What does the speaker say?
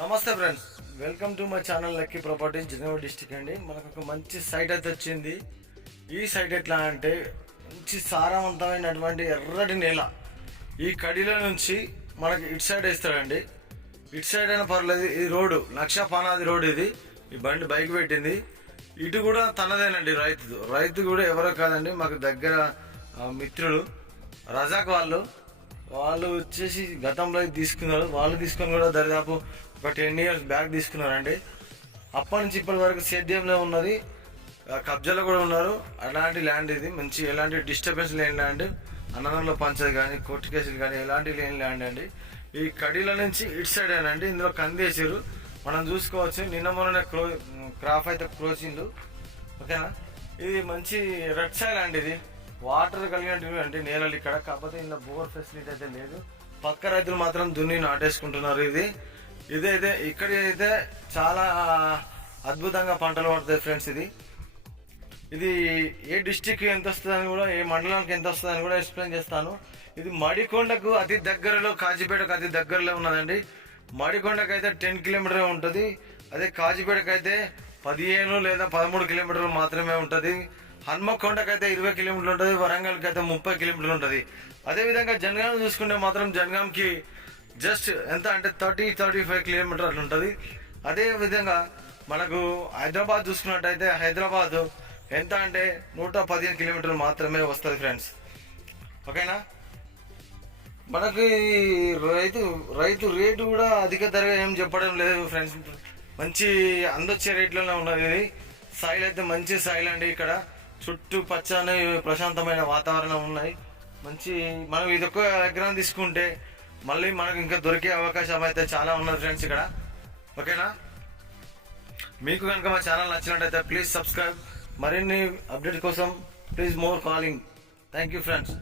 నమస్తే friends. Welcome to my channel lucky property January district అండి. మనకు ఒక మంచి సైట్ అయితే వచ్చింది. ఈ సైట్ ఎట్లా అంటే మంచి సారవంతమైనటువంటి ఎర్రటి నేల. ఈ కడిలో నుంచి మనకి ఇటు సైడ్ వేస్తాడండి. ఇటు సైడ్ అయినా పర్లేదు ఇది రోడ్డు లక్ష పానాది రోడ్ ఇది. ఈ బండి బైక్ పెట్టింది. ఇటు కూడా తనదేనండి రైతు. రైతు కూడా ఎవరో కాదండి మాకు దగ్గర మిత్రులు. రజాక్ వాళ్ళు. వాళ్ళు వచ్చేసి గతంలో తీసుకున్నారు. వాళ్ళు తీసుకొని కూడా దరిదాపు ఒక టెన్ ఇయర్స్ బ్యాక్ తీసుకున్నారండి అప్పటి నుంచి ఇప్పటి వరకు సేద్యంలో ఉన్నది కబ్జాలో కూడా ఉన్నారు. అలాంటి ల్యాండ్ ఇది. మంచి ఎలాంటి డిస్టర్బెన్స్ లేని ల్యాండ్ అన్నదంలో పంచదు కానీ కోర్టు కేసులు కానీ ఎలాంటి లేని ల్యాండ్ అండి. ఈ కడీల నుంచి ఇటు సైడ్ అండి ఇందులో కందేసారు మనం చూసుకోవచ్చు. నిన్న మొన్న క్రో క్రాఫ్ అయితే క్రోచిండు ఓకేనా? ఇది మంచి రెడ్ సైడ్ అండి ఇది. వాటర్ కలిగినటువంటి అంటే నేలలు ఇక్కడ. కాకపోతే ఇందులో బోర్ ఫెసిలిటీ అయితే లేదు. పక్క రైతులు మాత్రం దున్ని నాటేసుకుంటున్నారు ఇది. ఇదైతే ఇక్కడ అయితే చాలా అద్భుతంగా పంటలు పడతాయి ఫ్రెండ్స్ ఇది. ఇది ఏ డిస్టిక్ ఎంత వస్తుందని కూడా ఏ మండలానికి ఎంత వస్తుందని కూడా ఎక్స్ప్లెయిన్ చేస్తాను. ఇది మడికొండకు అతి దగ్గరలో కాజీపేటకు అతి దగ్గరలో ఉన్నదండి. మడికొండకు అయితే టెన్ కిలోమీటర్ ఉంటుంది. అదే కాజీపేటకు అయితే పదిహేను లేదా పదమూడు కిలోమీటర్లు మాత్రమే ఉంటుంది. హన్మకొండకు అయితే ఇరవై కిలోమీటర్లు ఉంటుంది వరంగల్కి అయితే ముప్పై కిలోమీటర్లు ఉంటుంది. అదేవిధంగా జనగాం చూసుకుంటే మాత్రం జనగాంకి జస్ట్ ఎంత అంటే థర్టీ థర్టీ ఫైవ్ కిలోమీటర్ అట్లా ఉంటుంది. అదేవిధంగా మనకు హైదరాబాద్ చూసుకున్నట్టయితే హైదరాబాద్ ఎంత అంటే నూట పదిహేను కిలోమీటర్లు మాత్రమే వస్తుంది ఫ్రెండ్స్ ఓకేనా? మనకి రైతు రైతు రేటు కూడా అధిక ధర ఏం చెప్పడం లేదు ఫ్రెండ్స్ మంచి అందొచ్చే రేట్లోనే ఉన్నది ఇది. సాయిల్ అయితే మంచి సాయిల్ అండి ఇక్కడ. చుట్టూ పచ్చని ప్రశాంతమైన వాతావరణం ఉన్నాయి. మంచి మనం ఇది ఒక్క ఎకరం తీసుకుంటే మళ్ళీ మనకు ఇంకా దొరికే అవకాశం అయితే చాలా ఉన్నది ఫ్రెండ్స్ ఇక్కడ. ఓకేనా? మీకు కనుక మా ఛానల్ నచ్చినట్టయితే ప్లీజ్ సబ్స్క్రైబ్. మరిన్ని అప్డేట్ కోసం please more calling. Thank you friends.